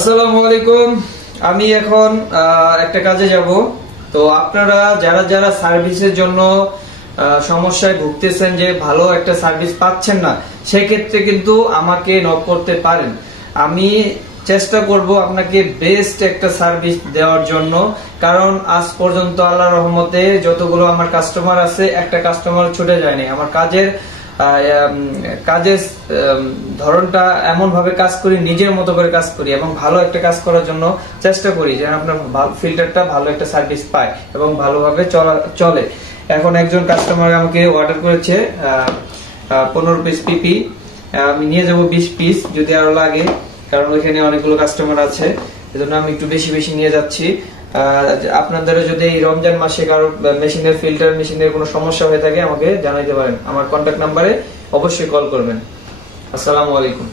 আসসালামু আলাইকুম। আমি এখন একটা কাজে যাব। তো আপনারা যারা যারা সার্ভিসের জন্য সমস্যায় ভুগতেছেন, যে ভালো একটা সার্ভিস পাচ্ছেন না, সেই ক্ষেত্রে কিন্তু আমাকে নক করতে পারেন। আমি চেষ্টা করব আপনাকে বেস্ট একটা সার্ভিস দেওয়ার জন্য। কারণ আজ পর্যন্ত আল্লাহর রহমতে যতগুলো আমার কাস্টমার আছে, একটা কাস্টমার ছুটে যায়নি। আমার কাজের ধরনটা এমন ভাবে কাজ করি, নিজের মতো করে কাজ করি এবং ভালো একটা কাজ করার জন্য চেষ্টা করি যেন আপনার ফিল্টারটা ভালো একটা সার্ভিস পায় এবং ভালোভাবে চলে। এখন একজন কাস্টমার আমাকে অর্ডার করেছে 15 পিস পিপি। আমি নিয়ে যাব 20 পিস, যদি আরো লাগে, কারণ ওইখানে অনেকগুলো কাস্টমার আছে, এজন্য আমি একটু বেশি বেশি নিয়ে যাচ্ছি। আপনাদের যদি এই রমজান মাসে কারো মেশিনের ফিল্টার মেশিনের কোনো সমস্যা হয়ে থাকে আমাকে জানাইতে পারেন। আমার কন্টাক্ট নাম্বারে অবশ্যই কল করবেন। আসসালামু আলাইকুম।